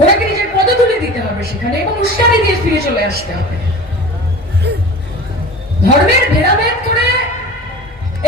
ওনাকে নিজের পদে তুলে দিতে হবে সেখানে এবং উস্কানি দিয়ে ফিরে চলে আসতে হবে। ধর্মের ভেদাভেদ করে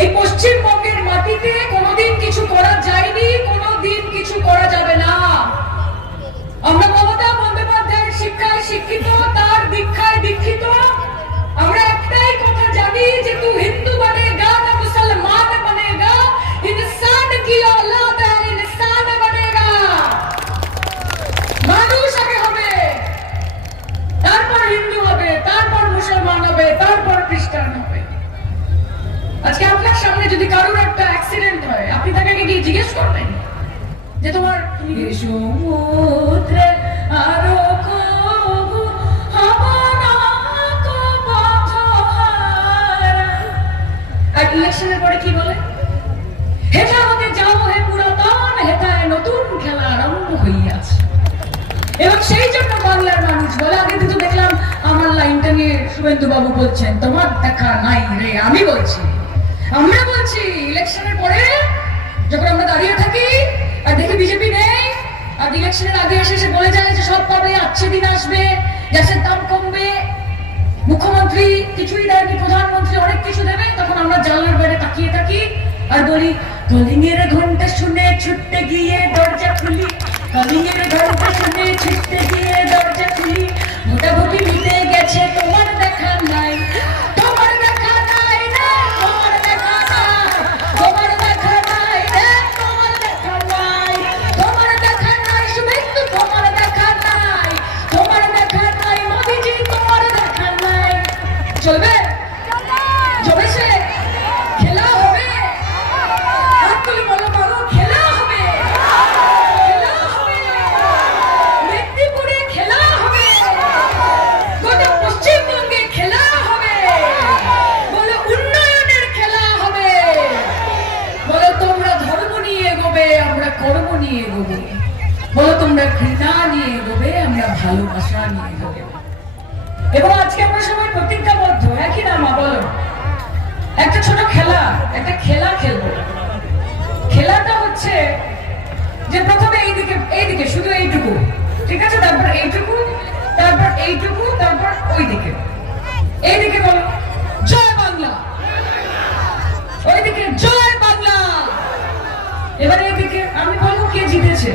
এই পশ্চিমবঙ্গের মাটিতে কোনোদিন কিছু করা যায়নি, কোনোদিন কিছু করা যাবে না। আমরা মমতা বন্দ্যোপাধ্যায়ের শিক্ষায় শিক্ষিত, তার দীক্ষায় দীক্ষিত, আমরা একটাই কথা জানি যে তু হিন্দু জিজ্ঞেস করবেন যে তোমার সমুদ্রে আরও ইলেকশনের পরে কি বলে? হেথা হতে যাও, হে পুরাতন, হেথায় নতুন খেলা আরম্ভ হইয়াছে। এবং সেই জন্য বাংলার মানুষ বলে, আগে দেখলাম আমার লাইনটা নিয়ে শুভেন্দু বাবু বলছেন, তোমার দেখা নাই রে, আমি বলছি। আমরা বলছি, ইলেকশনের পরে যখন আমরা দাঁড়িয়ে থাকি, আর দেখি বিজেপি নেই, আর ইলেকশনের আগে এসে এসে বলে যায় যে সব পাবে আচ্ছে দিন আসবে, গ্যাসের দাম কমবে। মুখ্যমন্ত্রী কিছুই দেয়নি, প্রধানমন্ত্রী অনেক কিছু দেবে, তখন আমরা জানলার বাইরে তাকিয়ে থাকি আর বলি কলিং এর ঘণ্টা শুনে ছুটতে গিয়ে দরজা খুলি কলিং এর ঘণ্টা শুনে ছুটতে গিয়ে দরজা খুলি, মোটামুটি চলবে? চলবে খেলা হবে? খেলা হবে। খেলা হবে। পশ্চিমবঙ্গে খেলা হবে। বলো উন্নয়নের খেলা হবে। বলো তোমরা ধর্ম নিয়ে এগোবে, আমরা কর্ম নিয়ে এগোবো। বলো তোমরা ঘৃণা নিয়ে এগোবে, আমরা ভালোবাসা নিয়ে এগোবে। এবং আজকে আমরা সবাই প্রতিজ্ঞাবদ্ধ বলো একটা ছোট খেলা, একটা খেলা খেলব। খেলাটা হচ্ছে যে প্রথমে এইদিকে এইদিকে, শুধু এইটুকু। ঠিক আছে? তারপর এইটুকু তারপর এইটুকু, তারপর ওইদিকে। এইদিকে বলো, জয় বাংলা। ওইদিকে জয় বাংলা। এবার এইদিকে আমি বলব কে জিতেছে।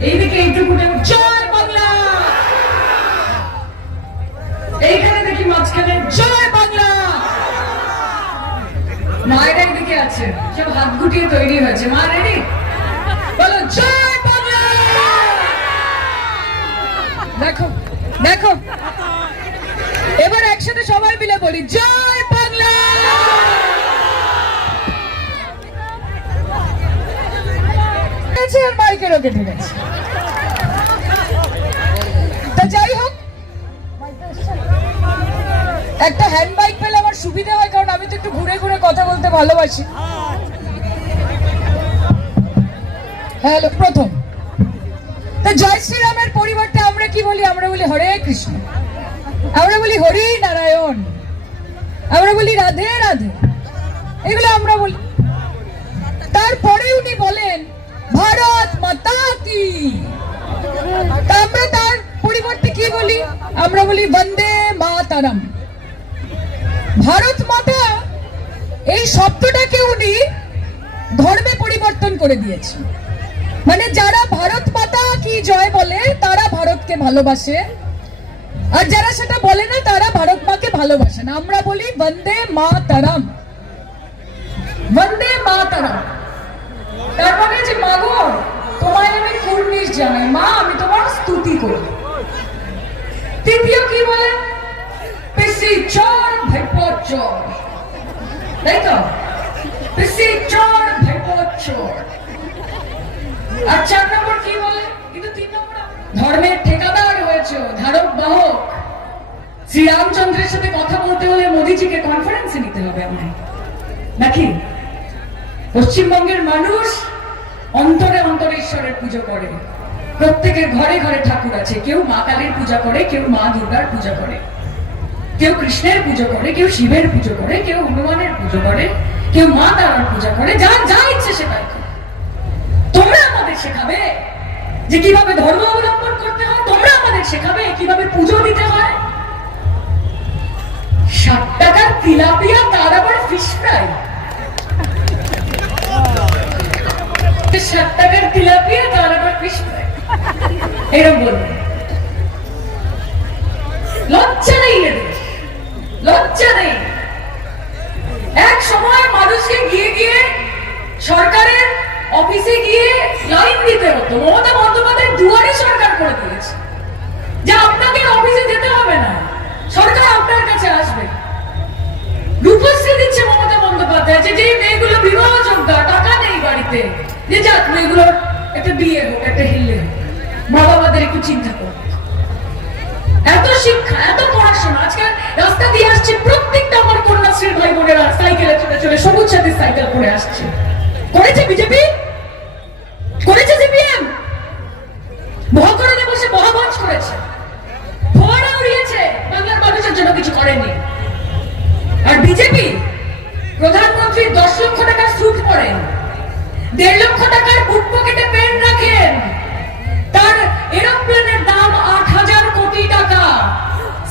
এইদিকে এইটুকু জয় মায়ের একদিকে আছে সব হাত গুটিয়ে তৈরি হয়েছে। মা রেডি বলো, জয় দেখো দেখো। এবার একসাথে সবাই মিলে বলি, জয় বাংলা! মাইকেরও তা যাই হোক, একটা হ্যান্ড সুবিধা হয়, কারণ আমি তো একটু ঘুরে ঘুরে কথা বলতে ভালোবাসি। হ্যালো, প্রথম। জয় শ্রীরামের পরিবর্তে আমরা কি বলি? আমরা বলি হরে কৃষ্ণ। আমরা বলি হরি নারায়ণ। আমরা বলি রাধে রাধে। এগুলো আমরা বলি। তারপরে উনি বলেন, ভারত মাতা কি? আমরা তার পরিবর্তে কি বলি? আমরা বলি, বন্দে মাতারাম। ভারত মাতা, এই শব্দটাকে উনি ধর্মে পরিবর্তন করে দিয়েছে মানে যারা ভারত মাতা কি জয় বলে, তারা ভারতকে ভালোবাসে। আর যারা সেটা বলে না, তারা ভারত মাকে ভালোবাসে না। আমরা বলি, বন্দে মাতারাম। বন্দে মাতারাম। তার মানে যে, মাগো, তোমায় আমি কুর্নিশ জানাই। মা, আমি তোমার স্তুতি করি। তৃতীয় কি বলে? পিসি চর শ্রীরামচন্দ্রের কথা বলতে হলে কনফারেন্সে নিতে হবে নাকি? পশ্চিমবঙ্গের মানুষ অন্তরে করে। প্রত্যেকের ঘরে ঘরে ঠাকুর আছে। কেউ মা কালীর পূজা করে, কেউ মা দুর্গার পূজা করে। কেউ কৃষ্ণের পুজো করে, কেউ শিবের পুজো করে, কেউ হনুমানের পুজো করে, কেউ মা তারার পূজা করে যা যা ইচ্ছে সে তাই করে। তোমার শেখাবে যে কীভাবে ধর্ম অবলম্বন করতে হয়, তোমরা আমাদের শেখাবে কীভাবে পুজো দিতে হয়। ষাট টাকার তিলাপিয়া, তার আবার ফিশ ফ্রাই ষাট টাকার তিলাপিয়া, তার আবার ফিশ ফ্রাই এরকম বলবে। লজ্জা নেই এদের। লজ্জা নেই এক সময় মানুষকে গিয়ে গিয়ে সরকারের অফিসে গিয়ে লাইন দিতে হতো। মমতা বন্দ্যোপাধ্যায় দুয়ারে সরকার করে দিয়েছে। যে আপনাকে অফিসে যেতে হবে না। সরকার আপনার কাছে আসবে। রূপশ্রী দিচ্ছে মমতা বন্দ্যোপাধ্যায় যে যে মেয়েগুলো বিবাহযোগ্য টাকা নেই বাড়িতে। যে যাক, মেয়েগুলোর একটা বিয়ে হোক, একটা হিল্লে হোক। মা বাবাদের একটু চিন্তা করবে এত শিক্ষা, এত পড়াশোনা, আজকে রাস্তা দিয়ে আসছে প্রত্যেকটা আমার কন্যাশ্রীর ভাই বোনেরা সাইকেলে চলে চলে, সবুজ সাথী সাইকেল করে আসছে। করেছে বিজেপি? করেছে সিপিএম? মহাকরণে বসে মহামঞ্চ করেছে। ফোয়ারা উড়িয়েছে বাংলার মানুষের জন্য কিছু করেনি। আর বিজেপি? প্রধানমন্ত্রী দশ লক্ষ টাকার স্যুট পরেন দেড় লক্ষ টাকার বুট পকেটে পেন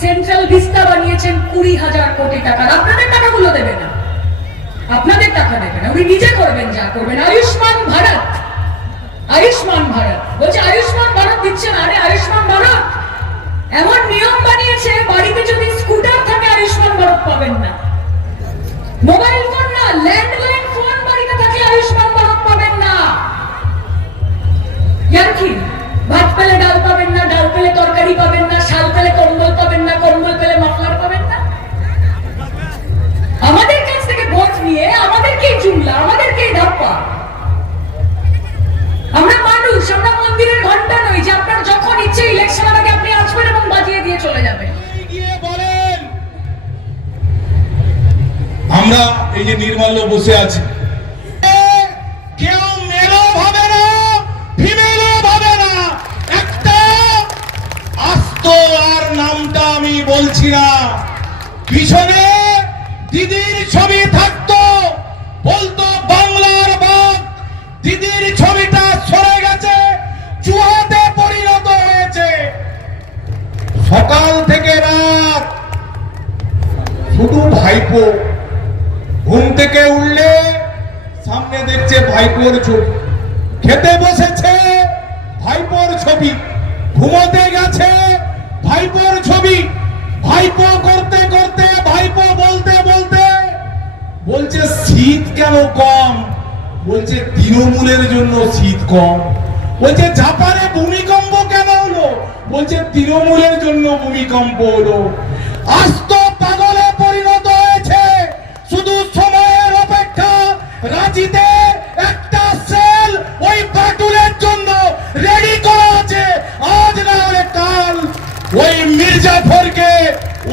সেন্ট্রাল ভিস্তা বানিয়েছেন কুড়ি হাজার কোটি টাকার আপনাদের টাকাগুলো দেবে না। আপনাদের টাকা দেবে না। উনি নিজে করবেন যা করবেন। আয়ুষ্মান ভারত। আয়ুষ্মান ভারত। বলছে, আয়ুষ্মান ভারত দিচ্ছে না আরে আয়ুষ্মান ভারত? এমন নিয়ম বানিয়েছে, বাড়িতে যদি স্কুটার থাকে, আয়ুষ্মান ভারত পাবেন না। মোবাইল ফোন না, ল্যান্ডলাইন ফোন বাড়িতে থাকলে আয়ুষ্মান ভারত পাবেন না। ইয়ার কি ভাত পেলে ডাল পাবেন না, ডাল পেলে তরকারি এই যে নির্মাল্য বসে আছি। বাংলার বাপ দিদির ছবিটা সরে গেছে, চুহাতে পরিণত হয়েছে। সকাল থেকে রাত। শুধু ভাইপো। থেকে উঠলে সামনে দেখছে ভাইপোর ছবি। খেতে বসেছে ভাইপোর ছবি। ঘুমোতে গেছে ভাইপোর ছবি। ভাইপো করতে করতে, ভাইপো বলতে বলতে বলছে, শীত কেন কম? বলছে, তৃণমূলের জন্য শীত কম। বলছে, জাপানে ভূমিকম্প কেন হলো? বলছে, তৃণমূলের জন্য ভূমিকম্প হলো। আস্ত রাঁচিতে একটা সেল ওই বাটুলের জন্য রেডি করা আছে। আজ না হলে কাল ওই মির্জাফরকে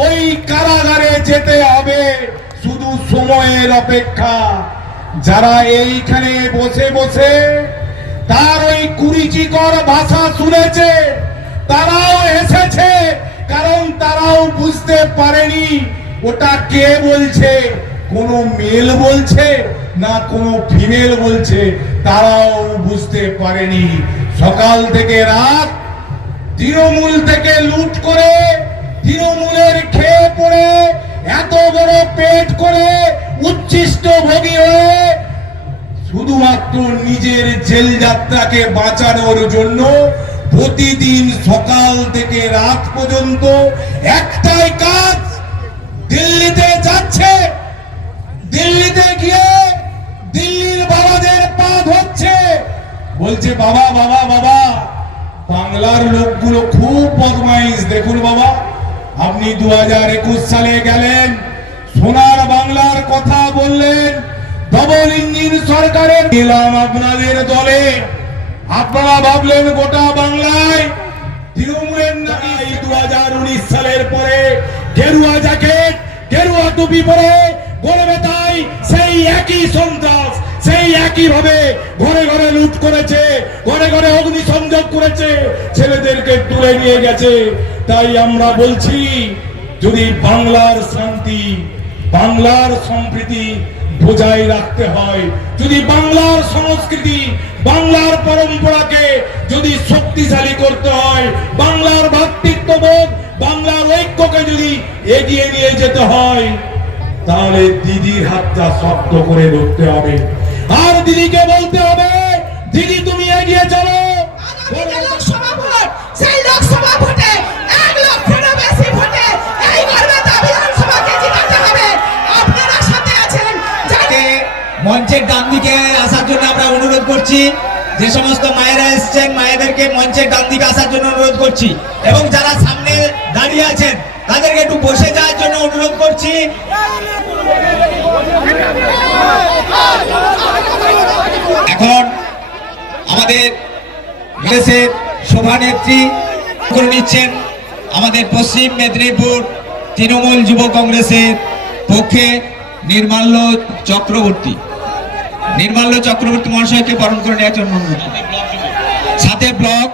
ওই কারাগারে যেতে হবে। শুধু সময়ের অপেক্ষা। যারা এইখানে বসে বসে তার ওই কুরুচিকর ভাষা শুনেছে, তারাও এসেছে, কারণ তারাও বুঝতে পারেনি ওটা কে বলছে, কোন মেল বলছে না কোনো ফিমেল বলছে, তারাও বুঝতে পারেনি। সকাল থেকে রাত তৃণমূল থেকে লুট করে, তৃণমূলের খেয়ে পড়ে, এত বড় পেট করে উচ্ছিষ্ট ভোগী হয়ে শুধুমাত্র নিজের জেল যাত্রাকে বাঁচানোর জন্য প্রতিদিন সকাল থেকে রাত পর্যন্ত একটাই কাজ, দিল্লিতে যাচ্ছে। দিল্লিতে গিয়ে বলছে, বাবা বাবা বাবা, বাংলার লোকগুলো খুব বদমাইশ। দেখুন বাবা, আপনি দু হাজার একুশ সালে গেলেন, সোনার বাংলার কথা বললেন ডবল ইঞ্জিন সরকারের দিলাম আপনাদের দলে। আপনারা ভাবলেন গোটা বাংলায় তৃণমূলের নাকি দু হাজার উনিশ সালের পরে গেরুয়া জ্যাকেট, গেরুয়া টুপি পরে গড়বে তাই সেই একই সন্ত্রাস। সেই একই ভাবে ঘরে ঘরে লুট করেছে, ঘরে ঘরে অগ্নি সংযোগ করেছে, ছেলেদেরকে তুলে নিয়ে গেছে। তাই আমরা বলছি, যদি বাংলার শান্তি, বাংলার সম্প্রীতি বজায় রাখতে হয়, যদি বাংলার সংস্কৃতি, বাংলার পরম্পরাকে যদি শক্তিশালী করতে হয়, বাংলার ভ্রাতৃত্ববোধ বাংলার ঐক্যকে যদি এগিয়ে নিয়ে যেতে হয়, তাহলে দিদির হাতটা শক্ত করে ধরতে হবে। দিদিকে বলতে হবে দিদি তুমি এগিয়ে চলো। যে সেই লোকসভা ভোটে এক লক্ষেরও বেশি ভোটে এই গর্বেতা বিধানসভাকে জিতাতে হবে। আপনারা সাথে আছেন। যাতে মঞ্চের ডান দিকে আসার জন্য আমরা অনুরোধ করছি যে সমস্ত মায়েরা এসেছেন মায়েদেরকে মঞ্চের ডান দিকে আসার জন্য অনুরোধ করছি। এবং যারা সামনে দাঁড়িয়ে আছেন তাদেরকে একটু বসে যাওয়ার জন্য অনুরোধ করছি। আমাদের দেশের শোভানেত্রী করে নিচ্ছেন আমাদের পশ্চিম মেদিনীপুর তৃণমূল যুব কংগ্রেসের পক্ষে নির্মাল্য চক্রবর্তী। নির্মাল্য চক্রবর্তী মহাশয়কে বরণ করে নেওয়ার জন্য সাথে ব্লক